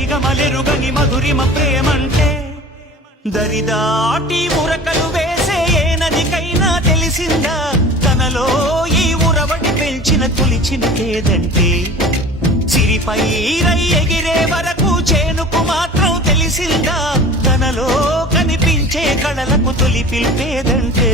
సరిగమలెరుగని మధురిమ ప్రేమంటే దరిదాటి ఉరకలు వేసే ఏ నదికైనా తెలిసిందా తనలో ఈ ఉరవడి పెంచిన తొలిచినకేదంటే సిరిపై రై ఎగిరే వరకు చేనుకు మాత్రం తెలిసిందా తనలో కనిపించే కళలకు తొలి పిలిపేదంటే